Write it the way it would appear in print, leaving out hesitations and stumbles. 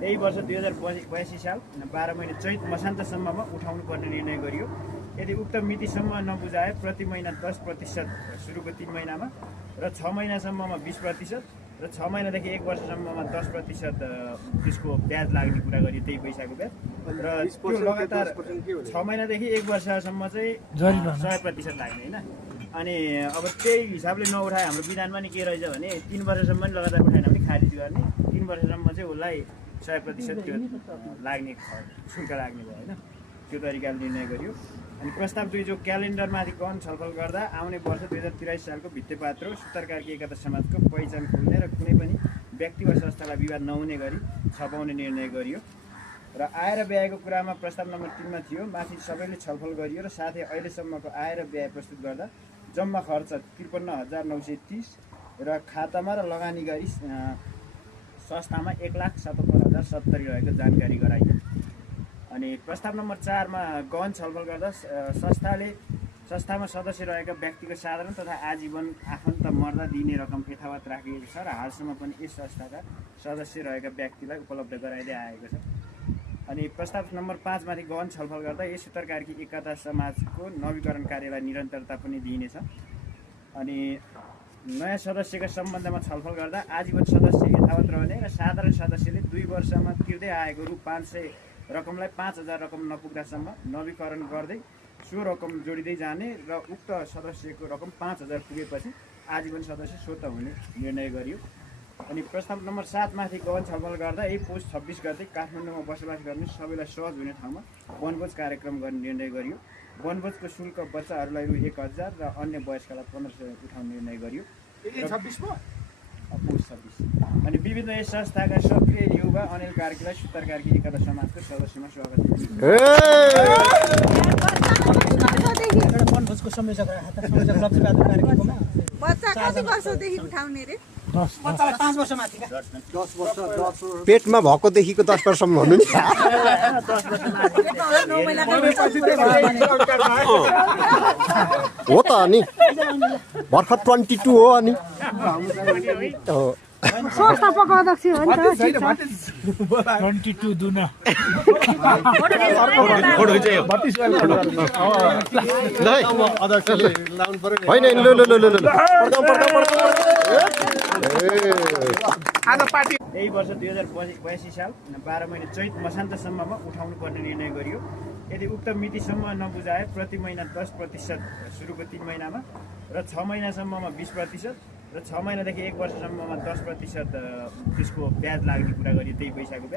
यही वर्ष 2082 साल 12 महिना चैत मसान्तसम्ममा उठाउनु पर्ने निर्णय गरियो। यदि उक्त मितिसम्म नबुझाए प्रति महिना 10% सुरुको 3 महिनामा र 6 महिनासम्ममा 20% र 6 महिनादेखि 1 वर्षसम्ममा 10% त्यसको ब्याज लाग्ने कुरा गरियो, त्यही पैसाको ब्याज। र त्यो लगातार 6 महिनादेखि 1 वर्षसम्म चाहिँ 100% लाग्ने होइन। अनि अब त्यही हिसाबले नउठाए हाम्रो विधानमा नि के रहेछ भने 3 वर्षसम्म नि लगातार उठाएन भने खारिज गर्ने, 3 वर्षसम्म चाहिँ उसलाई 100% त्यो लाग्ने शुल्क लाग्ने भयो होइन। त्यो तरिकाले निर्णय गरियो। अनि प्रस्ताव 2 जो क्यालेन्डरमाथि गहन छलफल गर्दा आउने वर्ष 2083 सालको भित्तेपात्रो सुतारकार्की एकता समाजको पहिचान खोल्ने र कुनै पनि व्यक्ति वा संस्थालाई विवाद नहुने गरी छपाउने निर्णय गरियो। र आय र व्ययको कुरामा प्रस्ताव नम्बर 3 मा थियो, माथि सबैले छलफल गरियो र साथै अहिलेसम्मको आय र व्यय प्रस्तुत गर्दा जम्मा खर्च 53,930 र खातामा र लगानी गरी संस्थामा 1,77,070 रहेको जानकारी गराइयो। अनि प्रस्ताव नम्बर 4 मा गहन छलफल गर्दा संस्थामा सदस्य रहेका व्यक्तिको साधारण तथा आजीवन आफन्त मर्दा दिने रकम यथावत राखिएको छ र हालसम्म पनि यस संस्थाका सदस्य रहेका व्यक्तिलाई उपलब्ध गराइँदै आएको छ। अनि प्रस्ताव नम्बर 5 माथि गहन छलफल गर्दा यस सुतारकार्की एकता समाजको नवीकरण कार्यलाई निरन्तरता पनि दिइनेछ। अनि नयाँ सदस्यका सम्बन्धमा छलफल गर्दा आजीवन सदस्य यथावत रहने र साधारण सदस्यले 2 वर्षमा तिर्दै आएको रु 500 रकमलाई 5,000 रकम नपुग्दासम्म नवीकरण गर्दै सो रकम जोडिँदै जाने र उक्त सदस्यको रकम 5,000 पुगेपछि आजीवन सदस्य स्वतः हुने निर्णय गरियो। अनि प्रस्ताव नम्बर 7 माथि गहन छलफल गर्दा यही पुस 26 गते काठमाडौँमा बसोबास गर्ने सबैलाई सहज हुने ठाउँमा वनभोज कार्यक्रम गर्ने निर्णय गरियो। वनभोजको शुल्क बच्चाहरूलाई रु 1,000 र अन्य वयस्कलाई 1,500 उठाउने निर्णय गरियो। पुस 26। अनि विभिन्न यस संस्थाका सक्रिय युवा अनिल कार्कीलाई सुतारकार्की एकता समाजको सदस्यमा स्वागत वनभोजको संयोजक लक्ष्मीबहादुर कार्कीकोमा बच्चा कति वर्षदेखि उठाउने रे? बच्चालाई 5 वर्ष माथिका 10 वर्ष पेटमा भएकोदेखिको 10 वर्षसम्म हुनु नि। हो त अनि भर्खर 22 हो अनि संस्थापक अध्यक्ष हो नि त। 22 दुना होइन यही वर्ष 2082 साल 12 महिना चैत मसान्तसम्ममा उठाउनु पर्ने निर्णय गरियो। यदि उक्त मितिसम्म नबुझाए प्रति महिना 10% सुरुको 3 महिनामा र 6 महिनासम्ममा 20% र 6 महिनादेखि 1 वर्षसम्ममा 10% त्यसको ब्याज लाग्ने कुरा गरियो, त्यही पैसाको ब्याज।